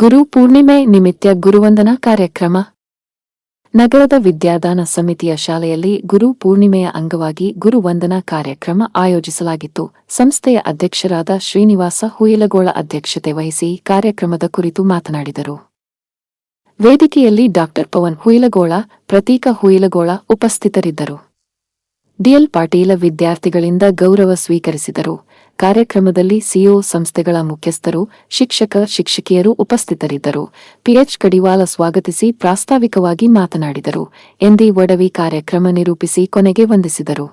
ಗುರು ಪೂರ್ಣಿಮೆ ನಿಮಿತ್ತ ಗುರುವಂದನಾ ಕಾರ್ಯಕ್ರಮ ನಗರದ ವಿದ್ಯಾದಾನ ಸಮಿತಿಯ ಶಾಲೆಯಲ್ಲಿ ಗುರು ಪೂರ್ಣಿಮೆಯ ಅಂಗವಾಗಿ ಗುರುವಂದನಾ ಕಾರ್ಯಕ್ರಮ ಆಯೋಜಿಸಲಾಗಿತ್ತು. ಸಂಸ್ಥೆಯ ಅಧ್ಯಕ್ಷರಾದ ಶ್ರೀನಿವಾಸ ಹುಯಿಲಗೋಳ ಅಧ್ಯಕ್ಷತೆ ವಹಿಸಿ ಕಾರ್ಯಕ್ರಮದ ಕುರಿತು ಮಾತನಾಡಿದರು. ವೇದಿಕೆಯಲ್ಲಿ ಡಾಕ್ಟರ್ ಪವನ್ ಹುಯಿಲಗೋಳ, ಪ್ರತೀಕ ಹುಯಿಲಗೋಳ ಉಪಸ್ಥಿತರಿದ್ದರು. ಡಿಎಲ್ ಪಾಟೀಲ ವಿದ್ಯಾರ್ಥಿಗಳಿಂದ ಗೌರವ ಸ್ವೀಕರಿಸಿದರು. ಕಾರ್ಯಕ್ರಮದಲ್ಲಿ ಸಿಒ, ಸಂಸ್ಥೆಗಳ ಮುಖ್ಯಸ್ಥರು, ಶಿಕ್ಷಕಿಯರು ಉಪಸ್ಥಿತರಿದ್ದರು. ಪಿಎಚ್ ಕಡಿವಾಲ ಸ್ವಾಗತಿಸಿ ಪ್ರಾಸ್ತಾವಿಕವಾಗಿ ಮಾತನಾಡಿದರು. ಎನ್ಡಿ ವಡವಿ ಕಾರ್ಯಕ್ರಮ ನಿರೂಪಿಸಿ ಕೊನೆಗೆ ವಂದಿಸಿದರು.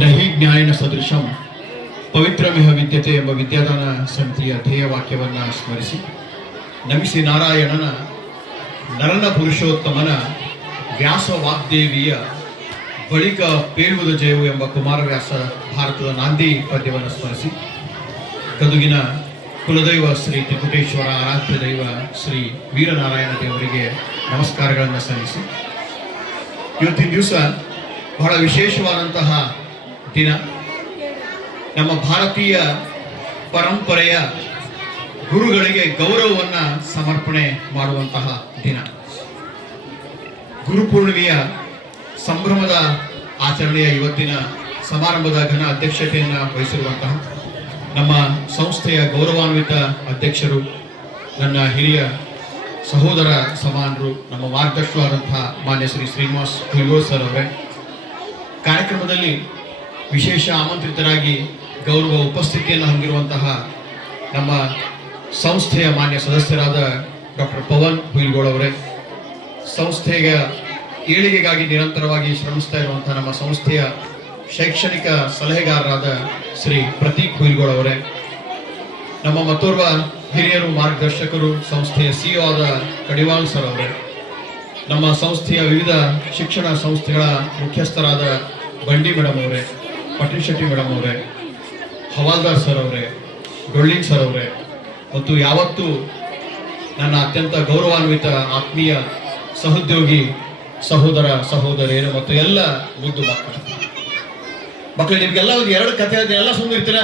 ನಹಿ ಜ್ಞಾನೇನ ಸದೃಶಂ ಪವಿತ್ರಮಿಹ ವಿದ್ಯತೆ ಎಂಬ ವಿದ್ಯಾದಾನ ಸಮಿತಿಯ ಧ್ಯೇಯವಾಕ್ಯವನ್ನು ಸ್ಮರಿಸಿ ನಮಿಸಿ ನಾರಾಯಣನ ನರನ ಪುರುಷೋತ್ತಮನ ವ್ಯಾಸ ವಾಗ್ದೇವಿಯ ಬಳಿಕ ಪೇಳುವುದು ಜಯವು ಎಂಬ ಕುಮಾರವ್ಯಾಸ ಭಾರತದ ನಾಂದಿ ಪದ್ಯವನ್ನು ಸ್ಮರಿಸಿ ಗದುಗಿನ ಕುಲದೈವ ಶ್ರೀ ತ್ರಿಕುಟೇಶ್ವರ ಆರಾಧ್ಯ ದೈವ ಶ್ರೀ ವೀರನಾರಾಯಣ ದೇವರಿಗೆ ನಮಸ್ಕಾರಗಳನ್ನು ಸಲ್ಲಿಸಿ ಇವತ್ತಿನ ದಿವಸ ಬಹಳ ವಿಶೇಷವಾದಂತಹ ದಿನ. ನಮ್ಮ ಭಾರತೀಯ ಪರಂಪರೆಯ ಗುರುಗಳಿಗೆ ಗೌರವವನ್ನು ಸಮರ್ಪಣೆ ಮಾಡುವಂತಹ ದಿನ. ಗುರುಪೂರ್ಣಿಮೆಯ ಸಂಭ್ರಮದ ಆಚರಣೆಯ ಇವತ್ತಿನ ಸಮಾರಂಭದ ಘನ ಅಧ್ಯಕ್ಷತೆಯನ್ನು ವಹಿಸಿರುವಂತಹ ನಮ್ಮ ಸಂಸ್ಥೆಯ ಗೌರವಾನ್ವಿತ ಅಧ್ಯಕ್ಷರು, ನನ್ನ ಹಿರಿಯ ಸಹೋದರ ಸಮಾನರು, ನಮ್ಮ ಮಾರ್ಗದರ್ಶಕರಾದಂತಹ ಮಾನ್ಯ ಶ್ರೀ ಶ್ರೀನಿವಾಸ್ ಹುಯಿಲಗೋಳ ಸರ್ ಅವರೇ, ಕಾರ್ಯಕ್ರಮದಲ್ಲಿ ವಿಶೇಷ ಆಮಂತ್ರಿತರಾಗಿ ಗೌರವ ಉಪಸ್ಥಿತಿಯನ್ನು ಹೊಂದಿರುವಂತಹ ನಮ್ಮ ಸಂಸ್ಥೆಯ ಮಾನ್ಯ ಸದಸ್ಯರಾದ ಡಾಕ್ಟರ್ ಪವನ್ ಹುಯಿಲಗೋಳ ಅವರೇ, ಸಂಸ್ಥೆಯ ಏಳಿಗೆಗಾಗಿ ನಿರಂತರವಾಗಿ ಶ್ರಮಿಸ್ತಾ ಇರುವಂತಹ ನಮ್ಮ ಸಂಸ್ಥೆಯ ಶೈಕ್ಷಣಿಕ ಸಲಹೆಗಾರರಾದ ಶ್ರೀ ಪ್ರತೀಕ್ ಹುಯಿಲಗೋಳ ಅವರೇ, ನಮ್ಮ ಮತ್ತೋರ್ವ ಹಿರಿಯರು ಮಾರ್ಗದರ್ಶಕರು ಸಂಸ್ಥೆಯ ಸಿಇಒ ಆದ ಕಡಿವಾಲ್ ಸರ್ ಅವರೇ, ನಮ್ಮ ಸಂಸ್ಥೆಯ ವಿವಿಧ ಶಿಕ್ಷಣ ಸಂಸ್ಥೆಗಳ ಮುಖ್ಯಸ್ಥರಾದ ಬಂಡಿ ಮೇಡಮ್ ಅವರೇ, ಪಟೇಲ್ ಶೆಟ್ಟಿ ಮೇಡಮ್ ಅವರೇ, ಹವಾಲ್ದಾರ್ ಸರ್ ಅವರೇ, ಡೊಳ್ಳಿಂಗ್ ಸರ್ ಅವರೇ, ಮತ್ತು ಯಾವತ್ತೂ ನನ್ನ ಅತ್ಯಂತ ಗೌರವಾನ್ವಿತ ಆತ್ಮೀಯ ಸಹೋದ್ಯೋಗಿ ಸಹೋದರ ಸಹೋದರಿಯರು ಮತ್ತು ಎಲ್ಲ ಮುದ್ದು ಮಕ್ಕಳು ನಿಮ್ಗೆಲ್ಲ ಒಂದು ಎರಡು ಕಥೆ ಹೇಳ್ತೀನಿ. ಎಲ್ಲ ಸುಮ್ಮನೆ ಇರ್ತೀರಾ?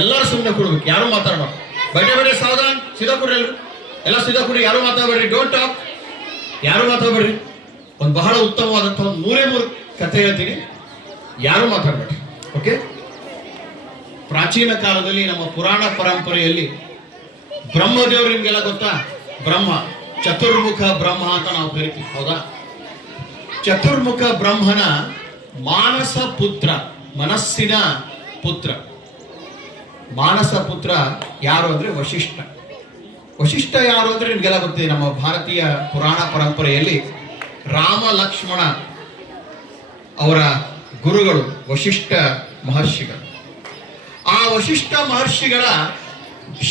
ಎಲ್ಲರೂ ಸುಮ್ಮನೆ ಕೊಡ್ಬೇಕು, ಯಾರು ಮಾತಾಡಬಾರ್ದು. ಬೇಡ ಸಾವಧಾನ, ಸೀದಾ ಕೊಡ್ರಿ, ಎಲ್ಲ ಸೀದಾ ಕೊಡ್ರಿ, ಯಾರು ಮಾತಾಡಬೇಡ್ರಿ, ಡೋಂಟ್ ಟಾಕ್, ಯಾರು ಮಾತಾಡಬೇಡ್ರಿ. ಒಂದು ಬಹಳ ಉತ್ತಮವಾದಂಥ ಒಂದು 3 ಕಥೆ ಹೇಳ್ತೀನಿ, ಯಾರು ಮಾತಾಡಬೇಡ್ರಿ. ಓಕೆ? ಪ್ರಾಚೀನ ಕಾಲದಲ್ಲಿ ನಮ್ಮ ಪುರಾಣ ಪರಂಪರೆಯಲ್ಲಿ ಬ್ರಹ್ಮದೇವರು ನಿಮ್ಗೆಲ್ಲ ಗೊತ್ತಾ? ಬ್ರಹ್ಮ, ಚತುರ್ಮುಖ ಬ್ರಹ್ಮ ಅಂತ ನಾವು ಕರಿತೀವಿ, ಹೌದಾ? ಚತುರ್ಮುಖ ಬ್ರಹ್ಮನ ಮಾನಸ ಪುತ್ರ, ಮನಸ್ಸಿನ ಪುತ್ರ, ಮಾನಸ ಪುತ್ರ ಯಾರು ಅಂದ್ರೆ ವಶಿಷ್ಠ. ವಶಿಷ್ಠ ಯಾರು ಅಂದ್ರೆ ನಿಮ್ಗೆಲ್ಲ ಗೊತ್ತಿದೆ, ನಮ್ಮ ಭಾರತೀಯ ಪುರಾಣ ಪರಂಪರೆಯಲ್ಲಿ ರಾಮ ಲಕ್ಷ್ಮಣ ಅವರ ಗುರುಗಳು ವಶಿಷ್ಠ ಮಹರ್ಷಿಗಳು. ಆ ವಶಿಷ್ಠ ಮಹರ್ಷಿಗಳ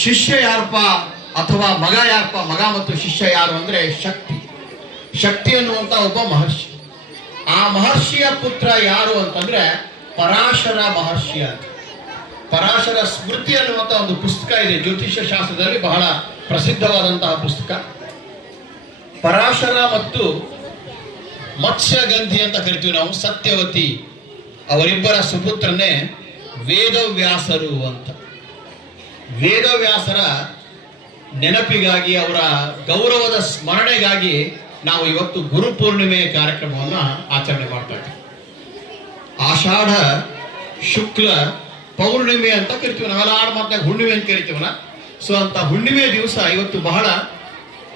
ಶಿಷ್ಯ ಯಾರಪ್ಪ ಅಥವಾ ಮಗ ಯಾರಪ್ಪ? ಮಗ ಮತ್ತು ಶಿಷ್ಯ ಯಾರು ಅಂದ್ರೆ ಶಕ್ತಿ ಅನ್ನುವಂತ ಒಬ್ಬ ಮಹರ್ಷಿ. ಆ ಮಹರ್ಷಿಯ ಪುತ್ರ ಯಾರು ಅಂತಂದ್ರೆ ಪರಾಶರ ಮಹರ್ಷಿ ಅಂತ. ಪರಾಶರ ಸ್ಮೃತಿ ಅನ್ನುವಂತ ಒಂದು ಪುಸ್ತಕ ಇದೆ, ಜ್ಯೋತಿಷ್ಯ ಶಾಸ್ತ್ರದಲ್ಲಿ ಬಹಳ ಪ್ರಸಿದ್ಧವಾದಂತಹ ಪುಸ್ತಕ. ಪರಾಶರ ಮತ್ತು ಮತ್ಸ್ಯಗಂಧಿ ಅಂತ ಕರಿತೀವಿ ನಾವು, ಸತ್ಯವತಿ, ಅವರಿಬ್ಬರ ಸುಪುತ್ರನೇ ವೇದವ್ಯಾಸರು ಅಂತ. ವೇದವ್ಯಾಸರ ನೆನಪಿಗಾಗಿ, ಅವರ ಗೌರವದ ಸ್ಮರಣೆಗಾಗಿ ನಾವು ಇವತ್ತು ಗುರು ಪೂರ್ಣಿಮೆ ಕಾರ್ಯಕ್ರಮವನ್ನು ಆಚರಣೆ ಮಾಡ್ತಾ ಇದ್ದೀವಿ. ಆಷಾಢ ಶುಕ್ಲ ಪೌರ್ಣಿಮೆ ಅಂತ ಕರಿತೀವಿ ನಾವೆಲ್ಲ, ಮಾತಾಗ ಹುಣ್ಣಿಮೆ ಅಂತ ಕರಿತೀವಲ್ಲ. ಸೊ ಅಂತ ಹುಣ್ಣಿಮೆ ದಿವಸ ಇವತ್ತು ಬಹಳ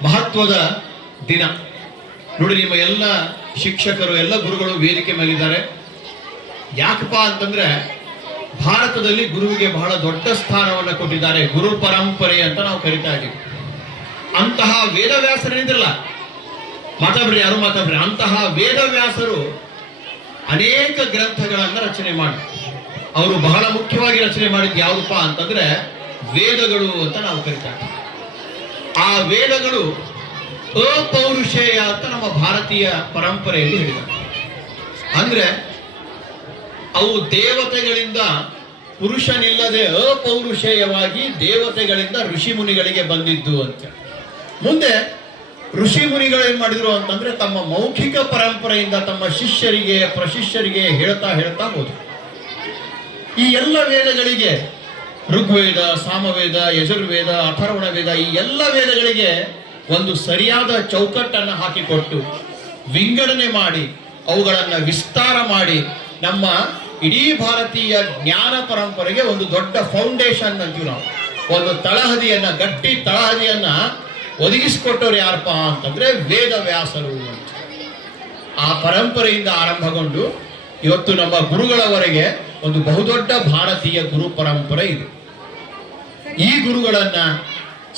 ಮಹತ್ವದ ದಿನ. ನೋಡಿ, ನಿಮ್ಮ ಎಲ್ಲ ಶಿಕ್ಷಕರು, ಎಲ್ಲ ಗುರುಗಳು ವೇದಿಕೆ ಮೇಲಿದ್ದಾರೆ. ಯಾಕಪ್ಪ ಅಂತಂದ್ರೆ ಭಾರತದಲ್ಲಿ ಗುರುವಿಗೆ ಬಹಳ ದೊಡ್ಡ ಸ್ಥಾನವನ್ನು ಕೊಟ್ಟಿದ್ದಾರೆ. ಗುರು ಪರಂಪರೆ ಅಂತ ನಾವು ಕರಿತಾ ಇದ್ದೀವಿ. ಅಂತಹ ವೇದವ್ಯಾಸರೇನಿದ್ರಲ್ಲ, ಮಾತಾಡ್ರಿ, ಯಾರು ಮಾತಾಡ್ರಿ, ಅಂತಹ ವೇದವ್ಯಾಸರು ಅನೇಕ ಗ್ರಂಥಗಳನ್ನು ರಚನೆ ಮಾಡಿ, ಅವರು ಬಹಳ ಮುಖ್ಯವಾಗಿ ರಚನೆ ಮಾಡಿದ್ದು ಯಾವುದಪ್ಪ ಅಂತಂದ್ರೆ ವೇದಗಳು ಅಂತ ನಾವು ಕರಿತಾ ಇದ್ದೀವಿ. ಆ ವೇದಗಳು ಅಪೌರುಷೇಯ ಅಂತ ನಮ್ಮ ಭಾರತೀಯ ಪರಂಪರೆಯಲ್ಲಿ ಹೇಳಿದ್ದಾರೆ. ಅಂದ್ರೆ ಅವು ದೇವತೆಗಳಿಂದ, ಪುರುಷನಿಲ್ಲದೆ ಅಪೌರುಷೇಯವಾಗಿ ದೇವತೆಗಳಿಂದ ಋಷಿ ಮುನಿಗಳಿಗೆ ಬಂದಿದ್ದು ಅಂತ. ಮುಂದೆ ಋಷಿ ಮುನಿಗಳು ಏನ್ ಮಾಡಿದ್ರು ಅಂತಂದ್ರೆ ತಮ್ಮ ಮೌಖಿಕ ಪರಂಪರೆಯಿಂದ ತಮ್ಮ ಶಿಷ್ಯರಿಗೆ, ಪ್ರಶಿಷ್ಯರಿಗೆ ಹೇಳ್ತಾ ಹೋದ್ರು. ಈ ಎಲ್ಲ ವೇದಗಳಿಗೆ, ಋಗ್ವೇದ, ಸಾಮವೇದ, ಯಜುರ್ವೇದ, ಅಥರ್ವಣ ವೇದ, ಈ ಎಲ್ಲ ವೇದಗಳಿಗೆ ಒಂದು ಸರಿಯಾದ ಚೌಕಟ್ಟನ್ನು ಹಾಕಿಕೊಟ್ಟು ವಿಂಗಡಣೆ ಮಾಡಿ ಅವುಗಳನ್ನು ವಿಸ್ತಾರ ಮಾಡಿ ನಮ್ಮ ಇಡೀ ಭಾರತೀಯ ಜ್ಞಾನ ಪರಂಪರೆಗೆ ಒಂದು ದೊಡ್ಡ ಫೌಂಡೇಶನ್ ಅಂತೀವಿ ನಾವು, ಒಂದು ತಳಹದಿಯನ್ನ, ಗಟ್ಟಿ ತಳಹದಿಯನ್ನ ಒದಗಿಸಿಕೊಟ್ಟವ್ರು ಯಾರಪ್ಪ ಅಂತಂದ್ರೆ ವೇದವ್ಯಾಸರು ಅಂತ. ಆ ಪರಂಪರೆಯಿಂದ ಆರಂಭಗೊಂಡು ಇವತ್ತು ನಮ್ಮ ಗುರುಗಳವರೆಗೆ ಒಂದು ಬಹುದೊಡ್ಡ ಭಾರತೀಯ ಗುರು ಪರಂಪರೆ ಇದೆ. ಈ ಗುರುಗಳನ್ನ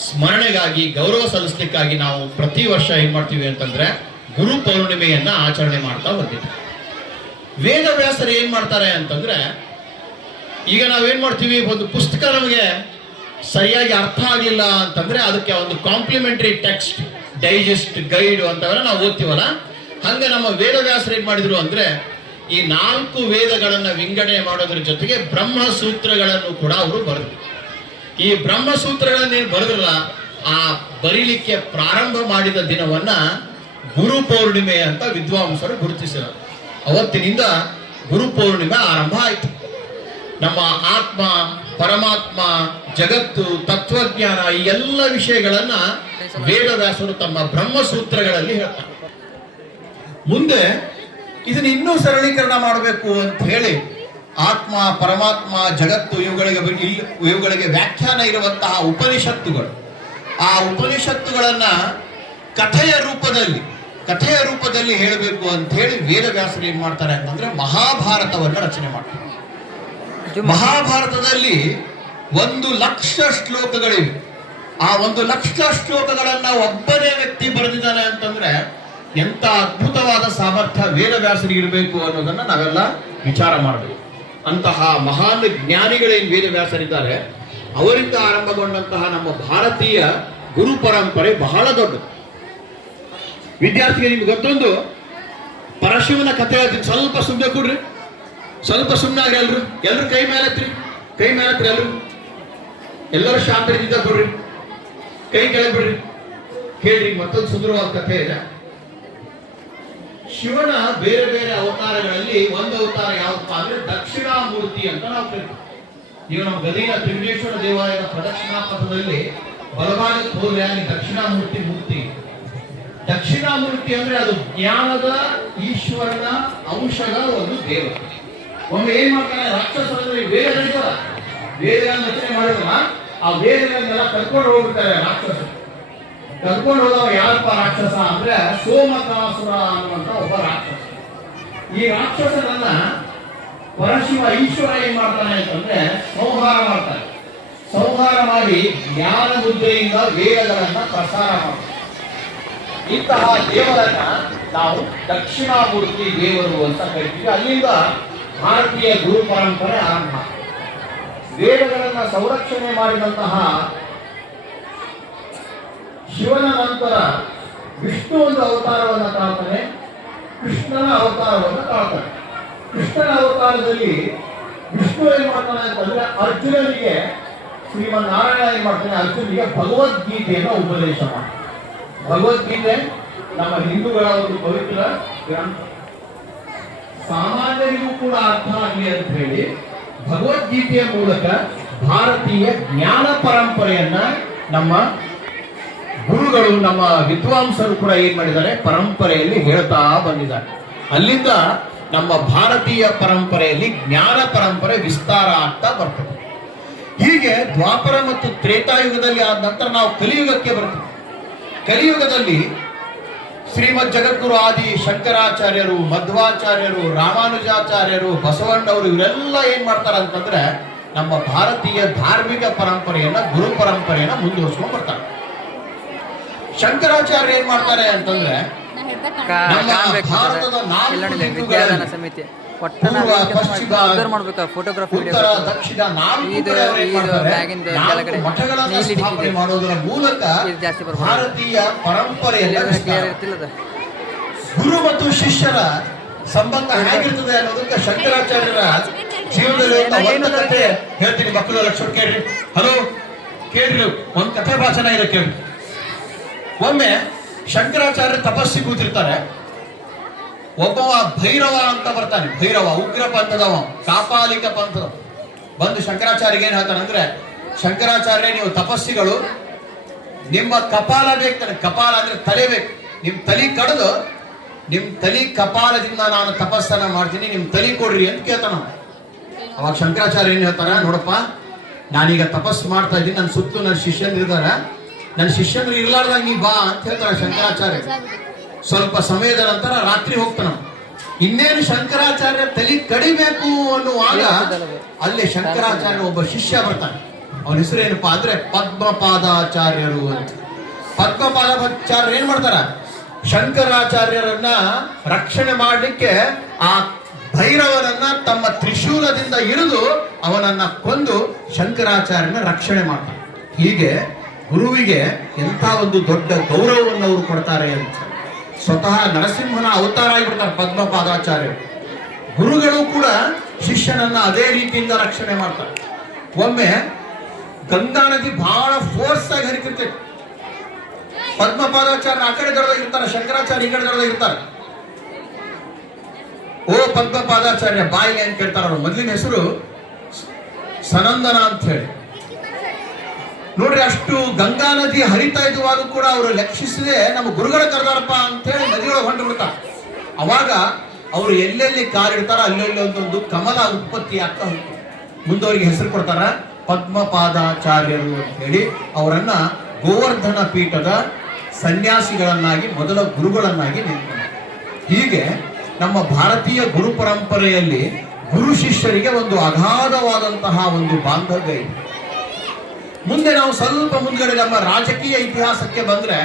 ಸ್ಮರಣೆಗಾಗಿ, ಗೌರವ ಸಲ್ಲಿಸಲಿಕ್ಕಾಗಿ ನಾವು ಪ್ರತಿ ವರ್ಷ ಏನ್ ಮಾಡ್ತೀವಿ ಅಂತಂದ್ರೆ ಗುರು ಪೌರ್ಣಿಮೆಯನ್ನ ಆಚರಣೆ ಮಾಡ್ತಾ ಬಂದಿದ್ದೀವಿ. ವೇದವ್ಯಾಸರು ಏನ್ ಮಾಡ್ತಾರೆ ಅಂತಂದ್ರೆ, ಈಗ ನಾವೇನ್ ಮಾಡ್ತೀವಿ, ಒಂದು ಪುಸ್ತಕ ನಮಗೆ ಸರಿಯಾಗಿ ಅರ್ಥ ಆಗಲಿಲ್ಲ ಅಂತಂದ್ರೆ ಅದಕ್ಕೆ ಒಂದು ಕಾಂಪ್ಲಿಮೆಂಟರಿ ಟೆಕ್ಸ್ಟ್, ಡೈಜೆಸ್ಟ್, ಗೈಡ್ ಅಂತವೆಲ್ಲ ನಾವು ಓದ್ತೀವಲ್ಲ, ಹಂಗೆ ನಮ್ಮ ವೇದವ್ಯಾಸರು ಏನ್ ಮಾಡಿದ್ರು ಅಂದ್ರೆ ಈ 4 ವೇದಗಳನ್ನ ವಿಂಗಡಣೆ ಮಾಡೋದ್ರ ಜೊತೆಗೆ ಬ್ರಹ್ಮಸೂತ್ರಗಳನ್ನು ಕೂಡ ಅವರು ಬರೆದ್ರು. ಈ ಬ್ರಹ್ಮಸೂತ್ರಗಳನ್ನ ಏನ್ ಬರೆದ್ರಲ್ಲ, ಆ ಬರೀಲಿಕ್ಕೆ ಪ್ರಾರಂಭ ಮಾಡಿದ ದಿನವನ್ನ ಗುರು ಪೌರ್ಣಿಮೆ ಅಂತ ವಿದ್ವಾಂಸರು ಗುರುತಿಸಿದರು. ಅವತ್ತಿನಿಂದ ಗುರು ಪೌರ್ಣಿಮೆ ಆರಂಭ ಆಯಿತು. ನಮ್ಮ ಆತ್ಮ, ಪರಮಾತ್ಮ, ಜಗತ್ತು, ತತ್ವಜ್ಞಾನ, ಈ ಎಲ್ಲ ವಿಷಯಗಳನ್ನ ವೇದವ್ಯಾಸರು ತಮ್ಮ ಬ್ರಹ್ಮಸೂತ್ರಗಳಲ್ಲಿ ಹೇಳ್ತಾರೆ. ಮುಂದೆ ಇದನ್ನ ಇನ್ನೂ ಸರಳೀಕರಣ ಮಾಡಬೇಕು ಅಂತ ಹೇಳಿ ಆತ್ಮ, ಪರಮಾತ್ಮ, ಜಗತ್ತು ಇವುಗಳಿಗೆ ವ್ಯಾಖ್ಯಾನ ಇರುವಂತಹ ಉಪನಿಷತ್ತುಗಳು, ಆ ಉಪನಿಷತ್ತುಗಳನ್ನ ಕಥೆಯ ರೂಪದಲ್ಲಿ ಹೇಳಬೇಕು ಅಂತ ಹೇಳಿ ವೇದವ್ಯಾಸರು ಏನ್ ಮಾಡ್ತಾರೆ ಅಂತಂದ್ರೆ ಮಹಾಭಾರತವನ್ನ ರಚನೆ ಮಾಡ್ತಾರೆ. ಮಹಾಭಾರತದಲ್ಲಿ 1,00,000 ಶ್ಲೋಕಗಳಿವೆ. ಆ 1,00,000 ಶ್ಲೋಕಗಳನ್ನ ಒಬ್ಬನೇ ವ್ಯಕ್ತಿ ಬರೆದಿದ್ದಾನೆ ಅಂತಂದ್ರೆ ಎಂತ ಅದ್ಭುತವಾದ ಸಾಮರ್ಥ್ಯ ವೇದವ್ಯಾಸರಿಗೆ ಇರಬೇಕು ಅನ್ನೋದನ್ನ ನಾವೆಲ್ಲ ವಿಚಾರ ಮಾಡಬೇಕು. ಅಂತಹ ಮಹಾನ್ ಜ್ಞಾನಿಗಳೇನು ವೇದವ್ಯಾಸರಿದ್ದಾರೆ, ಅವರಿಂದ ಆರಂಭಗೊಂಡಂತಹ ನಮ್ಮ ಭಾರತೀಯ ಗುರು ಪರಂಪರೆ ಬಹಳ ದೊಡ್ಡದು. ವಿದ್ಯಾರ್ಥಿಗೆ ನಿಮ್ಗೆ ಗೊತ್ತೊಂದು ಪರಶಿವನ ಕಥೆ ಹೇಳ್ತೀನಿ, ಸ್ವಲ್ಪ ಸುಮ್ಮನೆ ಕೊಡ್ರಿ. ಸ್ವಲ್ಪ ಸುಮ್ಮನಾಗ್ರಿ ಎಲ್ರು ಕೈ ಮೇಲೆ ಹತ್ರಿ ಎಲ್ಲರೂ ಶಾಂತರಿಂದ ಕೊಡ್ರಿ, ಕೈ ಕೆಳಗೆ ಬಿಡ್ರಿ. ಕೇಳ್ರಿ, ಮತ್ತೊಂದು ಸುಂದರವಾದ ಕಥೆ ಇದೆ. ಶಿವನ ಬೇರೆ ಬೇರೆ ಅವತಾರಗಳಲ್ಲಿ ಒಂದು ಅವತಾರ ಯಾವಪ್ಪ ಅಂದ್ರೆ ದಕ್ಷಿಣಾಮೂರ್ತಿ ಅಂತ ನಾವು ಕರಿತೀವಿ. ಈಗ ನಮ್ಮ ಗದಗಿನ ತ್ರಿವಿಧೇಶ್ವರ ದೇವಾಲಯದ ಪ್ರದಕ್ಷಿಣಾ ಪಥದಲ್ಲಿ ಬಲಭಾಗಕ್ಕೆ ಹೋದ್ರೆ ಅಲ್ಲಿ ದಕ್ಷಿಣಾಮೂರ್ತಿ ಮೂರ್ತಿ. ದಕ್ಷಿಣಾಮೂರ್ತಿ ಅಂದ್ರೆ ಅದು ಜ್ಞಾನದ ಈಶ್ವರನ ಅಂಶದ ಒಂದು ದೇವರು. ಒಮ್ಮೆ ಏನ್ ಮಾಡ್ತಾನೆ, ರಾಕ್ಷಸರಲ್ಲಿ ವೇದಗಳನ್ನ ರಚನೆ ಮಾಡಿದ್ರಲ್ಲ, ಆ ವೇದಗಳನ್ನೆಲ್ಲ ಕರ್ಕೊಂಡು ಹೋಗ್ಬಿಡ್ತಾರೆ ರಾಕ್ಷಸರು. ಕರ್ಕೊಂಡು ಹೋದವ ಯಾರಪ್ಪ ರಾಕ್ಷಸ ಅಂದ್ರೆ ಸೋಮಕಾಸುರ ಅನ್ನುವಂತ ಒಬ್ಬ ರಾಕ್ಷಸ. ಈ ರಾಕ್ಷಸನನ್ನ ಪರಶಿವ ಈಶ್ವರ ಏನ್ ಮಾಡ್ತಾನೆ ಅಂತಂದ್ರೆ ಸಂಹಾರ ಮಾಡ್ತಾನೆ. ಸಂಹಾರ ಮಾಡಿ ಜ್ಞಾನ ಮುದ್ರೆಯಿಂದ ವೇದಗಳನ್ನ ಪ್ರಸಾರ ಮಾಡ್ತಾನೆ. ಇಂತಹ ದೇವರನ್ನ ನಾವು ದಕ್ಷಿಣಾಮೂರ್ತಿ ದೇವರು ಅಂತ ಕರಿತೀವಿ. ಅಲ್ಲಿಂದ ಭಾರತೀಯ ಗುರು ಪರಂಪರೆ ಆರಂಭ. ವೇದಗಳನ್ನ ಸಂರಕ್ಷಣೆ ಮಾಡಿದಂತಹ ಶಿವನ ನಂತರ ವಿಷ್ಣು ಒಂದು ಅವತಾರವನ್ನು ತಾಳ್ತಾನೆ, ಕೃಷ್ಣನ ಅವತಾರವನ್ನು ತಾಳ್ತಾನೆ. ಕೃಷ್ಣನ ಅವತಾರದಲ್ಲಿ ವಿಷ್ಣು ಏನ್ ಮಾಡ್ತಾನೆ ಅಂತಂದ್ರೆ ಅರ್ಜುನನಿಗೆ, ಶ್ರೀಮನ್ನಾರಾಯಣ ಏನ್ ಮಾಡ್ತಾನೆ, ಅರ್ಜುನಿಗೆ ಭಗವದ್ಗೀತೆಯನ್ನು ಉಪದೇಶ ಮಾಡ್ತಾನೆ. ಭಗವದ್ಗೀತೆ ನಮ್ಮ ಹಿಂದೂಗಳ ಒಂದು ಪವಿತ್ರ ಗ್ರಂಥ. ಸಾಮಾನ್ಯರಿಗೂ ಕೂಡ ಅರ್ಥ ಆಗಲಿ ಅಂತ ಹೇಳಿ ಭಗವದ್ಗೀತೆಯ ಮೂಲಕ ಭಾರತೀಯ ಜ್ಞಾನ ಪರಂಪರೆಯನ್ನ ನಮ್ಮ ಗುರುಗಳು, ನಮ್ಮ ವಿದ್ವಾಂಸರು ಕೂಡ ಏನ್ ಮಾಡಿದ್ದಾರೆ, ಪರಂಪರೆಯಲ್ಲಿ ಹೇಳ್ತಾ ಬಂದಿದ್ದಾರೆ. ಅಲ್ಲಿಂದ ನಮ್ಮ ಭಾರತೀಯ ಪರಂಪರೆಯಲ್ಲಿ ಜ್ಞಾನ ಪರಂಪರೆ ವಿಸ್ತಾರ ಆಗ್ತಾ ಬರ್ತದೆ. ಹೀಗೆ ದ್ವಾಪರ ಮತ್ತು ತ್ರೇತಾಯುಗದಲ್ಲಿ ಆದ ನಂತರ ನಾವು ಕಲಿಯುಗಕ್ಕೆ ಬರ್ತೀವಿ. ಕಲಿಯುಗದಲ್ಲಿ ಶ್ರೀಮದ್ ಜಗದ್ಗುರು ಆದಿ ಶಂಕರಾಚಾರ್ಯರು, ಮಧ್ವಾಚಾರ್ಯರು, ರಾಮಾನುಜಾಚಾರ್ಯರು, ಬಸವಣ್ಣವರು ಇವರೆಲ್ಲ ಏನ್ ಮಾಡ್ತಾರ ಅಂತಂದ್ರೆ ನಮ್ಮ ಭಾರತೀಯ ಧಾರ್ಮಿಕ ಪರಂಪರೆಯನ್ನ, ಗುರು ಪರಂಪರೆಯನ್ನ ಮುಂದುವರಿಸ್ಕೊಂಡು ಬರ್ತಾರೆ. ಶಂಕರಾಚಾರ್ಯ ಏನ್ ಮಾಡ್ತಾರೆ ಅಂತಂದ್ರೆ ನಮ್ಮ ಭಾರತದ ವಿದ್ಯಾದಾನ ಸಮಿತಿ ಉತ್ತರ ದಕ್ಷಿಣ ಮಠಗಳನ್ನು ಮಾಡೋದರ ಮೂಲಕ ಭಾರತೀಯ ಪರಂಪರೆಯಲ್ಲಿ ಗುರು ಮತ್ತು ಶಿಷ್ಯರ ಸಂಬಂಧ ಹೇಗಿರ್ತದೆ ಅನ್ನೋದಕ್ಕೆ ಶಂಕರಾಚಾರ್ಯರ ಜೀವನದಲ್ಲಿ ಒಂದು ಕಥೆ ಹೇಳ್ತೀನಿ. ಮಕ್ಕಳು ಲಕ್ಷ ಕೇಳ್ರಿ, ಹಲೋ ಕೇಳ್ರಿ, ಒಂದ್ ಕಥೆ ಭಾಷಣ ಇದೆ ಕೇಳಿ. ಒಮ್ಮೆ ಶಂಕರಾಚಾರ್ಯ ತಪಸ್ಸಿಗೆ ಕೂತಿರ್ತಾರೆ. ಒಬ್ಬವ ಭೈರವ ಅಂತ ಬರ್ತಾನೆ. ಭೈರವ ಉಗ್ರ ಪಂಥದವ, ಕಾಪಾಲಿಕ ಪಂಥದ ಬಂದು ಶಂಕರಾಚಾರ್ಯ ಏನ್ ಹೇಳ್ತಾನಂದ್ರೆ, ಶಂಕರಾಚಾರ್ಯ ನೀವು ತಪಸ್ಸಿಗಳು, ನಿಮ್ಮ ಕಪಾಲ ಬೇಕು. ಕಪಾಲ ಅಂದ್ರೆ ತಲೆ ಬೇಕು. ನಿಮ್ ತಲೆ ಕಡ್ದು ನಿಮ್ ತಲೆ ಕಪಾಲದಿಂದ ನಾನು ತಪಸ್ಸನ್ನ ಮಾಡ್ತೀನಿ, ನಿಮ್ ತಲೆ ಕೊಡ್ರಿ ಅಂತ ಕೇಳ್ತಾನ. ಅವಾಗ ಶಂಕರಾಚಾರ್ಯ ಏನ್ ಹೇಳ್ತಾರ, ನೋಡಪ್ಪ ನಾನೀಗ ತಪಸ್ಸು ಮಾಡ್ತಾ ಇದ್ದೀನಿ, ನನ್ನ ಸುತ್ತಲೂ ನನ್ನ ಶಿಷ್ಯಂದ್ರು ಇರ್ತಾರ, ನನ್ನ ಶಿಷ್ಯಂದ್ರು ಇರ್ಲಾರ್ದಾಗ ನೀ ಬಾ ಅಂತ ಹೇಳ್ತಾರ ಶಂಕರಾಚಾರ್ಯ. ಸ್ವಲ್ಪ ಸಮಯದ ನಂತರ ರಾತ್ರಿ ಹೋಗ್ತಾನ. ಇನ್ನೇನು ಶಂಕರಾಚಾರ್ಯ ತಲೆ ಕಡಿಬೇಕು ಅನ್ನುವಾಗ ಅಲ್ಲಿ ಶಂಕರಾಚಾರ್ಯ ಒಬ್ಬ ಶಿಷ್ಯ ಬರ್ತಾನೆ. ಅವನ ಹೆಸರು ಏನಪ್ಪಾ ಅಂದ್ರೆ ಪದ್ಮಪಾದಾಚಾರ್ಯರು ಅಂತ. ಪದ್ಮಪಾದಾಚಾರ್ಯರು ಏನ್ ಮಾಡ್ತಾರ, ಶಂಕರಾಚಾರ್ಯರನ್ನ ರಕ್ಷಣೆ ಮಾಡಲಿಕ್ಕೆ ಆ ಭೈರವನನ್ನ ತಮ್ಮ ತ್ರಿಶೂಲದಿಂದ ಇರಿದು ಅವನನ್ನ ಕೊಂದು ಶಂಕರಾಚಾರ್ಯನ ರಕ್ಷಣೆ ಮಾಡ್ತಾರೆ. ಹೀಗೆ ಗುರುವಿಗೆ ಎಂಥ ಒಂದು ದೊಡ್ಡ ಗೌರವವನ್ನು ಅವರು ಕೊಡ್ತಾರೆ ಅಂತ. ಸ್ವತಃ ನರಸಿಂಹನ ಅವತಾರ ಆಗಿಬಿಡ್ತಾರೆ ಪದ್ಮಪಾದಾಚಾರ್ಯರು. ಗುರುಗಳು ಕೂಡ ಶಿಷ್ಯನನ್ನ ಅದೇ ರೀತಿಯಿಂದ ರಕ್ಷಣೆ ಮಾಡ್ತಾರೆ. ಒಮ್ಮೆ ಗಂಗಾ ನದಿ ಬಹಳ ಫೋರ್ಸ್ ಆಗಿ ಹರಿತಿರ್ತೈತೆ. ಪದ್ಮಪಾದಾಚಾರ್ಯ ಆ ಕಡೆ ದಡದಾಗಿರ್ತಾರೆ, ಶಂಕರಾಚಾರ್ಯ ಈ ಕಡೆ ದಡದಾಗಿರ್ತಾರೆ. ಓ ಪದ್ಮಪಾದಾಚಾರ್ಯ ಬಾಯಿಗೆ ಅಂತ ಕೇಳ್ತಾರ. ಅವ್ರ ಮೊದಲಿನ ಹೆಸರು ಸನಂದನ ಅಂತ ಹೇಳಿ. ನೋಡ್ರಿ, ಅಷ್ಟು ಗಂಗಾ ನದಿ ಹರಿತಾ ಇದ್ದುವಾಗ ಕೂಡ ಅವರು ಲಕ್ಷಿಸದೆ ನಮ್ಮ ಗುರುಗಳ ಕರೆದಾರಪ್ಪ ಅಂತ ಹೇಳಿ ನದಿಯೊಳಗೆ ಹೊಂಟು ಬಿಡ್ತಾರೆ. ಅವಾಗ ಅವರು ಎಲ್ಲೆಲ್ಲಿ ಕಾಲಿಡ್ತಾರ ಅಲ್ಲೆಲ್ಲಿ ಒಂದೊಂದು ಕಮಲ ಉತ್ಪತ್ತಿ ಆಗ್ತಾ ಹೋಗ್ತಾರೆ. ಮುಂದವರಿಗೆ ಹೆಸರು ಕೊಡ್ತಾರ ಪದ್ಮಪಾದಾಚಾರ್ಯರು ಅಂತ ಹೇಳಿ. ಅವರನ್ನ ಗೋವರ್ಧನ ಪೀಠದ ಸನ್ಯಾಸಿಗಳನ್ನಾಗಿ, ಮೊದಲ ಗುರುಗಳನ್ನಾಗಿ ನೇಮಕ. ಹೀಗೆ ನಮ್ಮ ಭಾರತೀಯ ಗುರು ಪರಂಪರೆಯಲ್ಲಿ ಗುರು ಶಿಷ್ಯರಿಗೆ ಒಂದು ಅಗಾಧವಾದಂತಹ ಒಂದು ಬಾಂಧವ್ಯ ಇದೆ. ಮುಂದೆ ನಾವು ಸ್ವಲ್ಪ ಮುಂದ್ಗಡೆ ನಮ್ಮ ರಾಜಕೀಯ ಇತಿಹಾಸಕ್ಕೆ ಬಂದ್ರೆ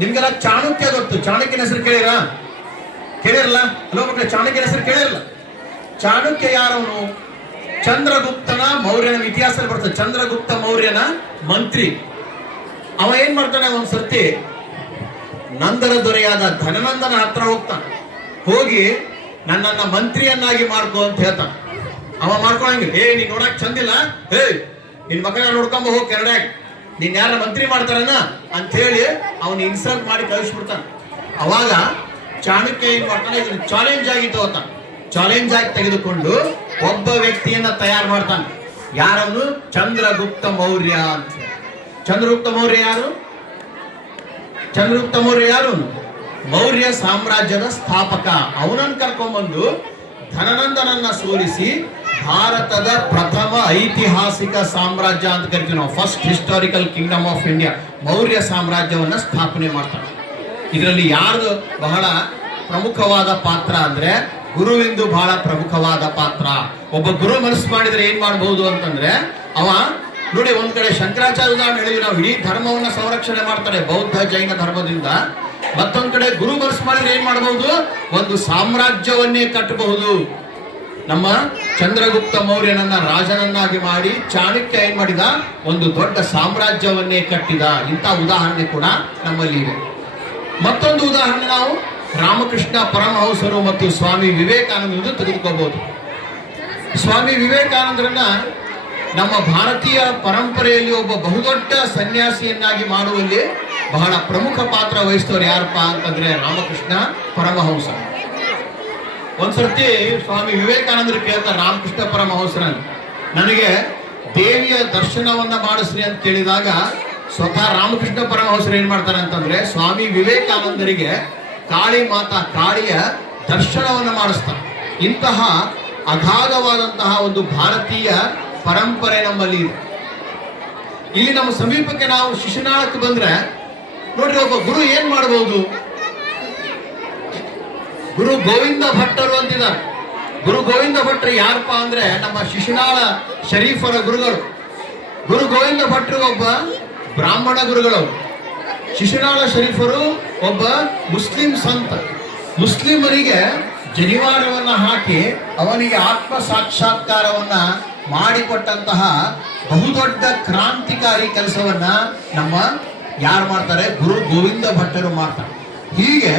ನಿಮ್ಗೆಲ್ಲ ಚಾಣಕ್ಯ ಗೊತ್ತು. ಚಾಣಕ್ಯನ ಹೆಸರು ಕೇಳಿರಲ್ಲ? ಹಲೋ ಮಕ್ಕಳೇ, ಚಾಣಕ್ಯನ ಹೆಸರು ಕೇಳಿರಲ್ಲ? ಚಾಣಕ್ಯ ಯಾರವನು? ಚಂದ್ರಗುಪ್ತನ ಮೌರ್ಯನ ಇತಿಹಾಸದಲ್ಲಿ ಬರ್ತದೆ. ಚಂದ್ರಗುಪ್ತ ಮೌರ್ಯನ ಮಂತ್ರಿ. ಅವ ಏನ್ ಮಾಡ್ತಾನೆ, ಒಂದ್ ಸರ್ತಿ ನಂದನ ದೊರೆಯಾದ ಧನನಂದನ ಹತ್ರ ಹೋಗ್ತಾನೆ. ಹೋಗಿ ನನ್ನನ್ನ ಮಂತ್ರಿಯನ್ನಾಗಿ ಮಾಡ್ಕೋ ಅಂತ ಹೇಳ್ತಾನ. ಅವ ಮಾಡ್ಕೊಳಂಗಿಲ್ಲ. ನೀನ್ ನೋಡಕ್ ಚಂದಿಲ್ಲ, ನಿನ್ ಮಕ್ಕಳ ನೋಡ್ಕೊಂಬ ಹೋಗಿ ಕೆರಡ್ಯಾಗ, ನೀನ್ ಯಾರ ಮಂತ್ರಿ ಮಾಡ್ತಾರನ ಅಂತ ಹೇಳಿ ಅವನ್ ಇನ್ಸಲ್ಟ್ ಮಾಡಿ ಕಳಿಸ್ಬಿಡ್ತಾನ. ಅವಾಗ ಚಾಣಕ್ಯ ಏನ್ ಮಾಡ್ತಾನೆ, ಇದನ್ನ ಚಾಲೆಂಜ್ ಆಗಿ ತಗೋತಾನ. ಚಾಲೆಂಜ್ ಆಗಿ ತೆಗೆದುಕೊಂಡು ಒಬ್ಬ ವ್ಯಕ್ತಿಯನ್ನ ತಯಾರು ಮಾಡ್ತಾನೆ. ಯಾರವನು? ಚಂದ್ರಗುಪ್ತ ಮೌರ್ಯ ಅಂತ. ಚಂದ್ರಗುಪ್ತ ಮೌರ್ಯ ಯಾರು? ಚಂದ್ರಗುಪ್ತ ಮೌರ್ಯ ಯಾರು? ಮೌರ್ಯ ಸಾಮ್ರಾಜ್ಯದ ಸ್ಥಾಪಕ. ಅವನನ್ನು ಕರ್ಕೊಂಡ್ಬಂದು ಧನನಂದನನ್ನ ಸೋಲಿಸಿ ಭಾರತದ ಪ್ರಥಮ ಐತಿಹಾಸಿಕ ಸಾಮ್ರಾಜ್ಯ ಅಂತ ಕರಿತೀವಿ ನಾವು, first historical kingdom of India, Maurya ಸಾಮ್ರಾಜ್ಯವನ್ನ ಸ್ಥಾಪನೆ ಮಾಡ್ತಾನೆ. ಇದರಲ್ಲಿ ಯಾರ್ದು ಬಹಳ ಪ್ರಮುಖವಾದ ಪಾತ್ರ ಅಂದ್ರೆ ಗುರುವಿಂದು ಬಹಳ ಪ್ರಮುಖವಾದ ಪಾತ್ರ. ಒಬ್ಬ ಗುರು ಮನಸ್ಸು ಮಾಡಿದ್ರೆ ಏನ್ ಮಾಡಬಹುದು ಅಂತಂದ್ರೆ, ಅವ ನೋಡಿ, ಒಂದ್ ಕಡೆ ಶಂಕರಾಚಾರ್ಯ ಉದಾಹರಣೆ ಹೇಳಿದ್ವಿ ನಾವು, ಇಡೀ ಧರ್ಮವನ್ನ ಸಂರಕ್ಷಣೆ ಮಾಡ್ತಾರೆ ಬೌದ್ಧ ಜೈನ ಧರ್ಮದಿಂದ. ಮತ್ತೊಂದ್ ಕಡೆ ಗುರು ಮನಸ್ಸು ಮಾಡಿದ್ರೆ ಏನ್ ಮಾಡಬಹುದು, ಒಂದು ಸಾಮ್ರಾಜ್ಯವನ್ನೇ ಕಟ್ಟಬಹುದು. ನಮ್ಮ ಚಂದ್ರಗುಪ್ತ ಮೌರ್ಯನನ್ನ ರಾಜನನ್ನಾಗಿ ಮಾಡಿ ಚಾಣಕ್ಯ ಏನ್ ಮಾಡಿದ, ಒಂದು ದೊಡ್ಡ ಸಾಮ್ರಾಜ್ಯವನ್ನೇ ಕಟ್ಟಿದ. ಇಂಥ ಉದಾಹರಣೆ ಕೂಡ ನಮ್ಮಲ್ಲಿ ಇದೆ. ಮತ್ತೊಂದು ಉದಾಹರಣೆ ನಾವು ರಾಮಕೃಷ್ಣ ಪರಮಹಂಸರು ಮತ್ತು ಸ್ವಾಮಿ ವಿವೇಕಾನಂದರು ತೆಗೆದುಕೋಬಹುದು. ಸ್ವಾಮಿ ವಿವೇಕಾನಂದರನ್ನ ನಮ್ಮ ಭಾರತೀಯ ಪರಂಪರೆಯಲ್ಲಿ ಒಬ್ಬ ಬಹುದೊಡ್ಡ ಸನ್ಯಾಸಿಯನ್ನಾಗಿ ಮಾಡುವಲ್ಲಿ ಬಹಳ ಪ್ರಮುಖ ಪಾತ್ರ ವಹಿಸ್ತವ್ರು ಯಾರಪ್ಪ ಅಂತಂದ್ರೆ ರಾಮಕೃಷ್ಣ ಪರಮಹಂಸ. ಒಂದ್ಸರ್ತಿ ಸ್ವಾಮಿ ವಿವೇಕಾನಂದರು ಕೇಳ್ತಾರೆ ರಾಮಕೃಷ್ಣ ಪರಮಹಂಸರನ್ನು, ನನಗೆ ದೇವಿಯ ದರ್ಶನವನ್ನ ಮಾಡಿಸ್ರಿ ಅಂತ ಕೇಳಿದಾಗ ಸ್ವತಃ ರಾಮಕೃಷ್ಣ ಪರಮಹಂಸರು ಏನ್ ಮಾಡ್ತಾರೆ ಅಂತಂದ್ರೆ, ಸ್ವಾಮಿ ವಿವೇಕಾನಂದರಿಗೆ ಕಾಳಿ ಮಾತಾ ಕಾಳಿಯ ದರ್ಶನವನ್ನ ಮಾಡಿಸ್ತಾರೆ. ಇಂತಹ ಅಗಾಧವಾದಂತಹ ಒಂದು ಭಾರತೀಯ ಪರಂಪರೆ ನಮ್ಮಲ್ಲಿ ಇದೆ. ಇಲ್ಲಿ ನಮ್ಮ ಸಮೀಪಕ್ಕೆ ನಾವು ಶಿಶುನಾಳಕ್ಕೆ ಬಂದ್ರೆ ನೋಡ್ರಿ, ಒಬ್ಬ ಗುರು ಏನ್ ಮಾಡಬಹುದು. ಗುರು ಗೋವಿಂದ ಭಟ್ಟರು ಅಂತಿದ್ದಾರೆ. ಗುರು ಗೋವಿಂದ ಭಟ್ರು ಯಾರಪ್ಪ ಅಂದ್ರೆ ನಮ್ಮ ಶಿಶುನಾಳ ಶರೀಫರ ಗುರುಗಳು. ಗುರು ಗೋವಿಂದ ಭಟ್ರು ಒಬ್ಬ ಬ್ರಾಹ್ಮಣ ಗುರುಗಳು. ಶಿಶುನಾಳ ಶರೀಫರು ಒಬ್ಬ ಮುಸ್ಲಿಂ ಸಂತ. ಮುಸ್ಲಿಮರಿಗೆ ಜನಿವಾರವನ್ನ ಹಾಕಿ ಅವನಿಗೆ ಆತ್ಮ ಸಾಕ್ಷಾತ್ಕಾರವನ್ನ ಮಾಡಿಕೊಟ್ಟಂತಹ ಬಹುದೊಡ್ಡ ಕ್ರಾಂತಿಕಾರಿ ಕೆಲಸವನ್ನ ನಮ್ಮ ಯಾರು ಮಾಡ್ತಾರೆ, ಗುರು ಗೋವಿಂದ ಭಟ್ಟರು ಮಾಡ್ತಾರೆ. ಹೀಗೆ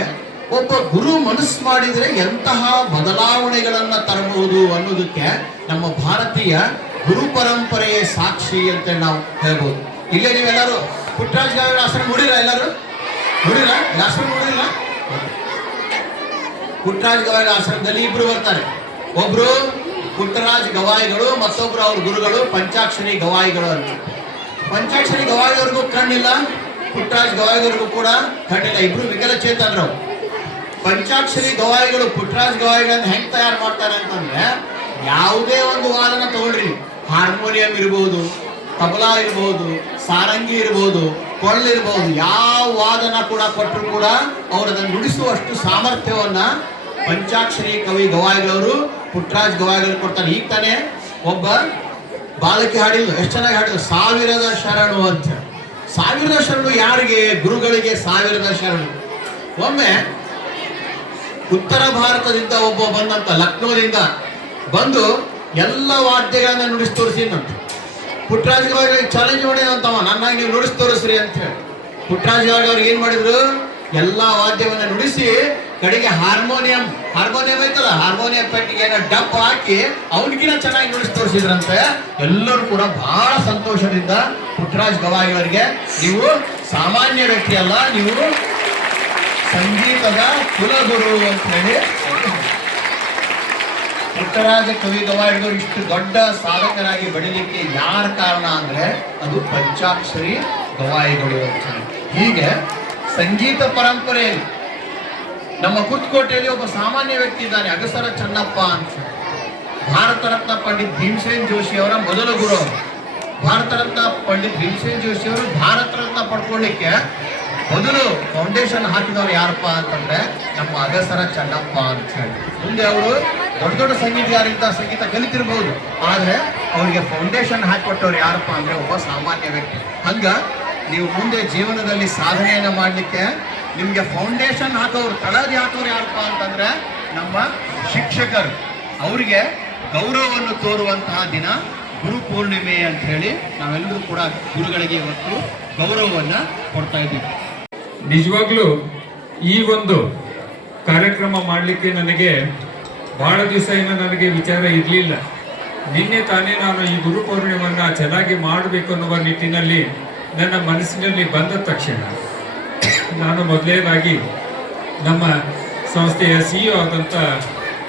ಒಬ್ಬ ಗುರು ಮನಸ್ಸು ಮಾಡಿದ್ರೆ ಎಂತಹ ಬದಲಾವಣೆಗಳನ್ನ ತರಬಹುದು ಅನ್ನೋದಕ್ಕೆ ನಮ್ಮ ಭಾರತೀಯ ಗುರು ಪರಂಪರೆಯೇ ಸಾಕ್ಷಿ ಅಂತ ನಾವು ಹೇಳ್ಬೋದು. ಇಲ್ಲೇ ನೀವೆಲ್ಲರೂ ಪುಟ್ಟರಾಜ ಗವಾಯಿಗಳ ಆಶ್ರಮ ನೋಡಿರ? ಎಲ್ಲರೂ ನೋಡಿರ? ಆಶ್ರಮ ನೋಡಿಲ್ಲ? ಪುಟ್ಟರಾಜ ಗವಾಯಿಗಳ ಆಶ್ರಮದಲ್ಲಿ ಇಬ್ರು ಬರ್ತಾರೆ. ಒಬ್ರು ಪುಟ್ಟರಾಜ ಗವಾಯಿಗಳು, ಮತ್ತೊಬ್ರು ಅವ್ರ ಗುರುಗಳು ಪಂಚಾಕ್ಷರಿ ಗವಾಯಿಗಳು ಅಂತ. ಪಂಚಾಕ್ಷರಿ ಗವಾಯಿಗಳಿಗೂ ಕಣ್ಣಿಲ್ಲ, ಪುಟ್ಟರಾಜ ಗವಾಯಿಗಳಿಗೂ ಕೂಡ ಕಣ್ಣಿಲ್ಲ. ಇಬ್ರು ವಿಕಲಚೇತನರು. ಪಂಚಾಕ್ಷರಿ ಗವಾಯಿಗಳು ಪುಟ್ಟರಾಜ ಗವಾಯಿಗಳನ್ನ ಹೆಂಗ್ ತಯಾರು ಮಾಡ್ತಾರೆ ಅಂತಂದ್ರೆ, ಯಾವುದೇ ಒಂದು ವಾದನ ತಗೊಳ್ರಿ, ಹಾರ್ಮೋನಿಯಂ ಇರಬಹುದು, ತಬಲಾ ಇರಬಹುದು, ಸಾರಂಗಿ ಇರಬಹುದು, ಕೊಳ್ಳಿರಬಹುದು, ಯಾವ ವಾದನ ಕೂಡ ಕೊಟ್ಟರು ಕೂಡ ಅವರದನ್ನು ನುಡಿಸುವಷ್ಟು ಸಾಮರ್ಥ್ಯವನ್ನ ಪಂಚಾಕ್ಷರಿ ಕವಿ ಗವಾಯಿಗಳವರು ಪುಟ್ಟರಾಜ ಗವಾಯಿಗಳು ಕೊಡ್ತಾರೆ. ಈಗ ತಾನೇ ಒಬ್ಬ ಬಾಲಕಿ ಹಾಡಿಲ್ಲ, ಎಷ್ಟು ಚೆನ್ನಾಗಿ ಹಾಡಿದ್ರು, ಸಾವಿರದ ಶರಣು ಅಂತ. ಸಾವಿರದ ಶರಣು ಯಾರಿಗೆ? ಗುರುಗಳಿಗೆ ಸಾವಿರದ ಶರಣು. ಒಮ್ಮೆ ಉತ್ತರ ಭಾರತದಿಂದ ಒಬ್ಬ ಬಂದಂತ, ಲಕ್ನೋದಿಂದ ಬಂದು ಎಲ್ಲ ವಾದ್ಯಗಳನ್ನ ನುಡಿಸಿ ತೋರಿಸಿದಂತ. ಪುಟ್ಟರಾಜ ಗವಾಯಿಗಳಿಗೆ ಚಾಲೆಂಜ್ ಮಾಡಿದಂತವ, ನನ್ನಾಗಿ ನೀವು ನುಡಿಸಿ ತೋರಿಸ್ರಿ ಅಂತ ಹೇಳಿ. ಪುಟ್ಟರಾಜ ಗವಾಯಿಗಳು ಏನ್ ಮಾಡಿದ್ರು, ಎಲ್ಲಾ ವಾದ್ಯವನ್ನ ನುಡಿಸಿ ಕಡೆಗೆ ಹಾರ್ಮೋನಿಯಂ ಐತಲ್ಲ, ಹಾರ್ಮೋನಿಯಂ ಪೆಟ್ಟಿಗೆ ಏನೋ ಡಪ್ ಹಾಕಿ ಅವನಿಗಿನ ಚೆನ್ನಾಗಿ ನುಡಿಸಿ ತೋರಿಸಿದ್ರಂತೆ. ಎಲ್ಲರೂ ಕೂಡ ಬಹಳ ಸಂತೋಷದಿಂದ ಪುಟ್ಟರಾಜ ಗವಾಯಿಗಳಿಗೆ, ನೀವು ಸಾಮಾನ್ಯ ವ್ಯಕ್ತಿ ಅಲ್ಲ, ನೀವು ಸಂಗೀತದ ಕುಲಗುರು ಅಂತ ಹೇಳಿ. ಪುಟ್ಟರಾಜ ಕವಿ ಗವಾಯಿಗಳು ಇಷ್ಟು ದೊಡ್ಡ ಸಾಧಕರಾಗಿ ಬೆಳಿಲಿಕ್ಕೆ ಯಾರ ಕಾರಣ ಅಂದ್ರೆ ಅದು ಪಂಚಾಕ್ಷರಿ ಗವಾಯಿಗಳು ಅಂತ. ಹೀಗೆ ಸಂಗೀತ ಪರಂಪರೆಯಲ್ಲಿ ನಮ್ಮ ಕುರ್ತಕೋಟೆಯಲ್ಲಿ ಒಬ್ಬ ಸಾಮಾನ್ಯ ವ್ಯಕ್ತಿ ಇದ್ದಾನೆ, ಅಗಸರ ಚನ್ನಪ್ಪ ಅಂತ. ಭಾರತ ರತ್ನ ಪಂಡಿತ್ ಭೀಮಸೇನ್ ಜೋಶಿ ಅವರ ಮೊದಲ ಗುರು. ಭಾರತ ರತ್ನ ಪಂಡಿತ್ ಭೀಮಸೇನ್ ಜೋಶಿ ಅವರು ಭಾರತ ರತ್ನ ಪಡ್ಕೊಳ್ಳಿಕ್ಕೆ ಮೊದಲು ಫೌಂಡೇಶನ್ ಹಾಕಿದವರು ಯಾರಪ್ಪ ಅಂತಂದ್ರೆ ನಮ್ಮ ಅಗಸರ ಚನ್ನಪ್ಪ ಅಂತ ಹೇಳಿ. ಮುಂದೆ ಅವರು ದೊಡ್ಡ ದೊಡ್ಡ ಸಂಗೀತಗಾರರಿಂದ ಸಂಗೀತ ಕಲಿತಿರ್ಬಹುದು, ಆದ್ರೆ ಅವರಿಗೆ ಫೌಂಡೇಶನ್ ಹಾಕಿಕೊಟ್ಟವ್ರು ಯಾರಪ್ಪ ಅಂದ್ರೆ ಒಬ್ಬ ಸಾಮಾನ್ಯ ವ್ಯಕ್ತಿ. ಹಂಗ ನೀವು ಮುಂದೆ ಜೀವನದಲ್ಲಿ ಸಾಧನೆಯನ್ನ ಮಾಡ್ಲಿಕ್ಕೆ ನಿಮ್ಗೆ ಫೌಂಡೇಶನ್ ಹಾಕೋರು, ತಳದಿ ಹಾಕೋರು ಯಾರಪ್ಪ ಅಂತಂದ್ರೆ ನಮ್ಮ ಶಿಕ್ಷಕರು. ಅವರಿಗೆ ಗೌರವವನ್ನು ತೋರುವಂತಹ ದಿನ ಗುರು ಪೂರ್ಣಿಮೆ ಅಂತ ಹೇಳಿ ನಾವೆಲ್ಲರೂ ಕೂಡ ಗುರುಗಳಿಗೆ ಇವತ್ತು ಗೌರವವನ್ನ ಕೊಡ್ತಾ ಇದ್ದೀವಿ. ನಿಜವಾಗ್ಲೂ ಈ ಒಂದು ಕಾರ್ಯಕ್ರಮ ಮಾಡಲಿಕ್ಕೆ ನನಗೆ ಬಹಳ ದಿವಸ ಏನೋ ನನಗೆ ವಿಚಾರ ಇರಲಿಲ್ಲ. ನಿನ್ನೆ ತಾನೇ ನಾನು ಈ ಗುರು ಪೌರ್ಣಿಮೆಯನ್ನು ಚೆನ್ನಾಗಿ ಮಾಡಬೇಕು ಅನ್ನುವ ನಿಟ್ಟಿನಲ್ಲಿ ನನ್ನ ಮನಸ್ಸಿನಲ್ಲಿ ಬಂದ ತಕ್ಷಣ ನಾನು ಮೊದಲನೇದಾಗಿ ನಮ್ಮ ಸಂಸ್ಥೆಯ CEO ಆದಂಥ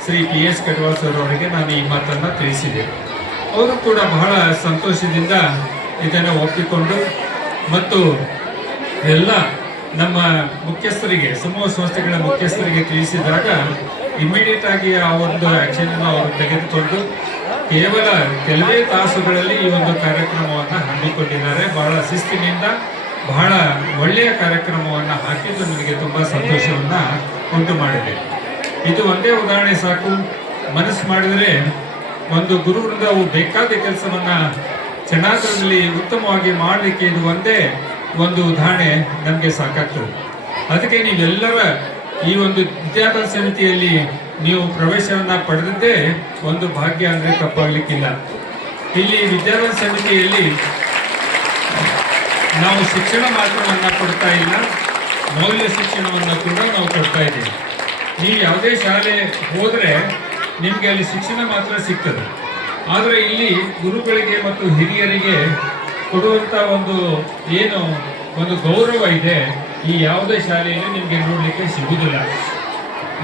ಶ್ರೀ PS ಕಡ್ವಾಳ್ ಸರ್ ಅವರಿಗೆ ನಾನು ಈ ಮಾತನ್ನು ತಿಳಿಸಿದೆ. ಅವರು ಕೂಡ ಬಹಳ ಸಂತೋಷದಿಂದ ಇದನ್ನು ಒಪ್ಪಿಕೊಂಡು ಮತ್ತು ಎಲ್ಲ ನಮ್ಮ ಮುಖ್ಯಸ್ಥರಿಗೆ ಸಮೂಹ ಸಂಸ್ಥೆಗಳ ಮುಖ್ಯಸ್ಥರಿಗೆ ತಿಳಿಸಿದಾಗ ಇಮಿಡಿಯೇಟ್ ಆಗಿ ಆ ಒಂದು ಆ್ಯಕ್ಷನನ್ನು ಅವರು ತೆಗೆದುಕೊಂಡು ಕೇವಲ ಕೆಲವೇ ತಾಸುಗಳಲ್ಲಿ ಈ ಒಂದು ಕಾರ್ಯಕ್ರಮವನ್ನು ಹಮ್ಮಿಕೊಂಡಿದ್ದಾರೆ. ಬಹಳ ಶಿಸ್ತಿನಿಂದ ಬಹಳ ಒಳ್ಳೆಯ ಕಾರ್ಯಕ್ರಮವನ್ನು ಹಾಕಿದ್ದು ನನಗೆ ತುಂಬ ಸಂತೋಷವನ್ನು ಉಂಟು ಮಾಡಿದೆ. ಇದು ಒಂದೇ ಉದಾಹರಣೆ ಸಾಕು. ಮನಸ್ಸು ಮಾಡಿದರೆ ಒಂದು ಗುರು ವೃಂದವು ಬೇಕಾದ ಕೆಲಸವನ್ನು ಕ್ಷಣಾತ್ರದಲ್ಲಿ ಉತ್ತಮವಾಗಿ ಮಾಡಲಿಕ್ಕೆ ಇದು ಒಂದೇ ಒಂದು ಉದಾಹರಣೆ ನಮಗೆ ಸಾಕಾಗ್ತದೆ. ಅದಕ್ಕೆ ನೀವೆಲ್ಲರ ಈ ಒಂದು ವಿದ್ಯಾದಾನ ಸಮಿತಿಯಲ್ಲಿ ನೀವು ಪ್ರವೇಶವನ್ನು ಪಡೆದದ್ದೇ ಒಂದು ಭಾಗ್ಯ ಅಂದರೆ ತಪ್ಪಾಗಲಿಕ್ಕಿಲ್ಲ. ಇಲ್ಲಿ ವಿದ್ಯಾದಾನ ಸಮಿತಿಯಲ್ಲಿ ನಾವು ಶಿಕ್ಷಣ ಮಾತ್ರವನ್ನು ಕೊಡ್ತಾ ಇಲ್ಲ, ಮೌಲ್ಯ ಶಿಕ್ಷಣವನ್ನು ಕೂಡ ನಾವು ಕೊಡ್ತಾ ಇದ್ದೀವಿ. ನೀವು ಯಾವುದೇ ಶಾಲೆ ಹೋದರೆ ನಿಮಗೆ ಅಲ್ಲಿ ಶಿಕ್ಷಣ ಮಾತ್ರ ಸಿಗ್ತದೆ. ಆದರೆ ಇಲ್ಲಿ ಗುರುಗಳಿಗೆ ಮತ್ತು ಹಿರಿಯರಿಗೆ ಕೊಡುವಂಥ ಒಂದು ಗೌರವ ಇದೆ, ಈ ಯಾವುದೇ ಶಾಲೆಯಲ್ಲಿ ನಿಮಗೆ ನೋಡಲಿಕ್ಕೆ ಸಿಗುವುದಿಲ್ಲ.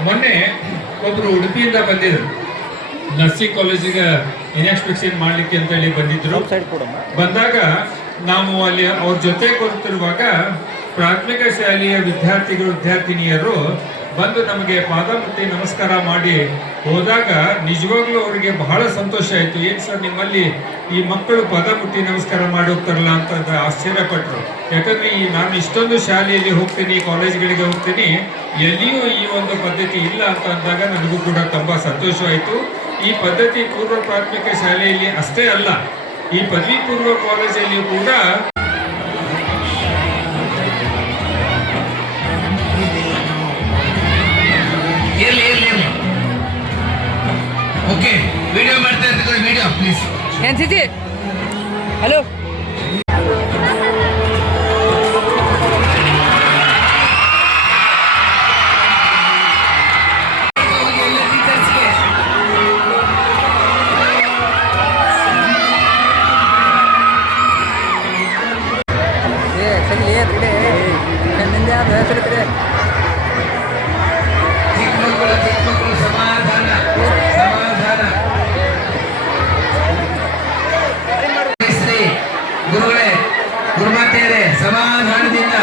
ಮೊನ್ನೆ ಒಬ್ಬರು ಉಡುಪಿಯಿಂದ ಬಂದಿದ್ರು, ನರ್ಸಿಂಗ್ ಕಾಲೇಜಿಗೆ ಇನ್ಸ್ಪೆಕ್ಷನ್ ಮಾಡಲಿಕ್ಕೆ ಅಂತೇಳಿ ಬಂದಿದ್ರು. ಬಂದಾಗ ನಾವು ಅಲ್ಲಿ ಅವ್ರ ಜೊತೆ ಕೊಡ್ತಿರುವಾಗ ಪ್ರಾಥಮಿಕ ಶಾಲೆಯ ವಿದ್ಯಾರ್ಥಿನಿಯರು ಬಂದು ನಮಗೆ ಪಾದ ಮುಟ್ಟಿ ನಮಸ್ಕಾರ ಮಾಡಿ ಹೋದಾಗ ನಿಜವಾಗ್ಲೂ ಅವರಿಗೆ ಬಹಳ ಸಂತೋಷ ಆಯಿತು. ಏನು ಸರ್ ನಿಮ್ಮಲ್ಲಿ ಈ ಮಕ್ಕಳು ಪದ ಮುಟ್ಟಿ ನಮಸ್ಕಾರ ಮಾಡಿ ಹೋಗ್ತಾರಲ್ಲ ಅಂತ ಆಶ್ಚರ್ಯಪಟ್ಟರು. ಯಾಕಂದರೆ ನಾನು ಇಷ್ಟೊಂದು ಶಾಲೆಯಲ್ಲಿ ಹೋಗ್ತೀನಿ, ಕಾಲೇಜ್ಗಳಿಗೆ ಹೋಗ್ತೀನಿ, ಎಲ್ಲಿಯೂ ಈ ಒಂದು ಪದ್ಧತಿ ಇಲ್ಲ ಅಂತ ಅಂದಾಗ ನನಗೂ ಕೂಡ ತುಂಬ ಸಂತೋಷವಾಯಿತು. ಈ ಪದ್ಧತಿ ಪೂರ್ವ ಪ್ರಾಥಮಿಕ ಶಾಲೆಯಲ್ಲಿ ಅಷ್ಟೇ ಅಲ್ಲ, ಈ ಪದವಿ ಪೂರ್ವ ಕಾಲೇಜಲ್ಲಿ ಕೂಡ ಓಕೆ. ವಿಡಿಯೋ ಮಾಡ್ತಾ ಇರ್ತಾರೆ, ವಿಡಿಯೋ ಪ್ಲೀಸ್. NCC ಹಲೋ ಚಿಕ್ಕ ಸಮಾಧಾನ ಸಮಾಧಾನ. ಗುರುಗಳೇ, ಗುರುಮಾತೆಯರೇ, ಸಮಾಧಾನದಿಂದ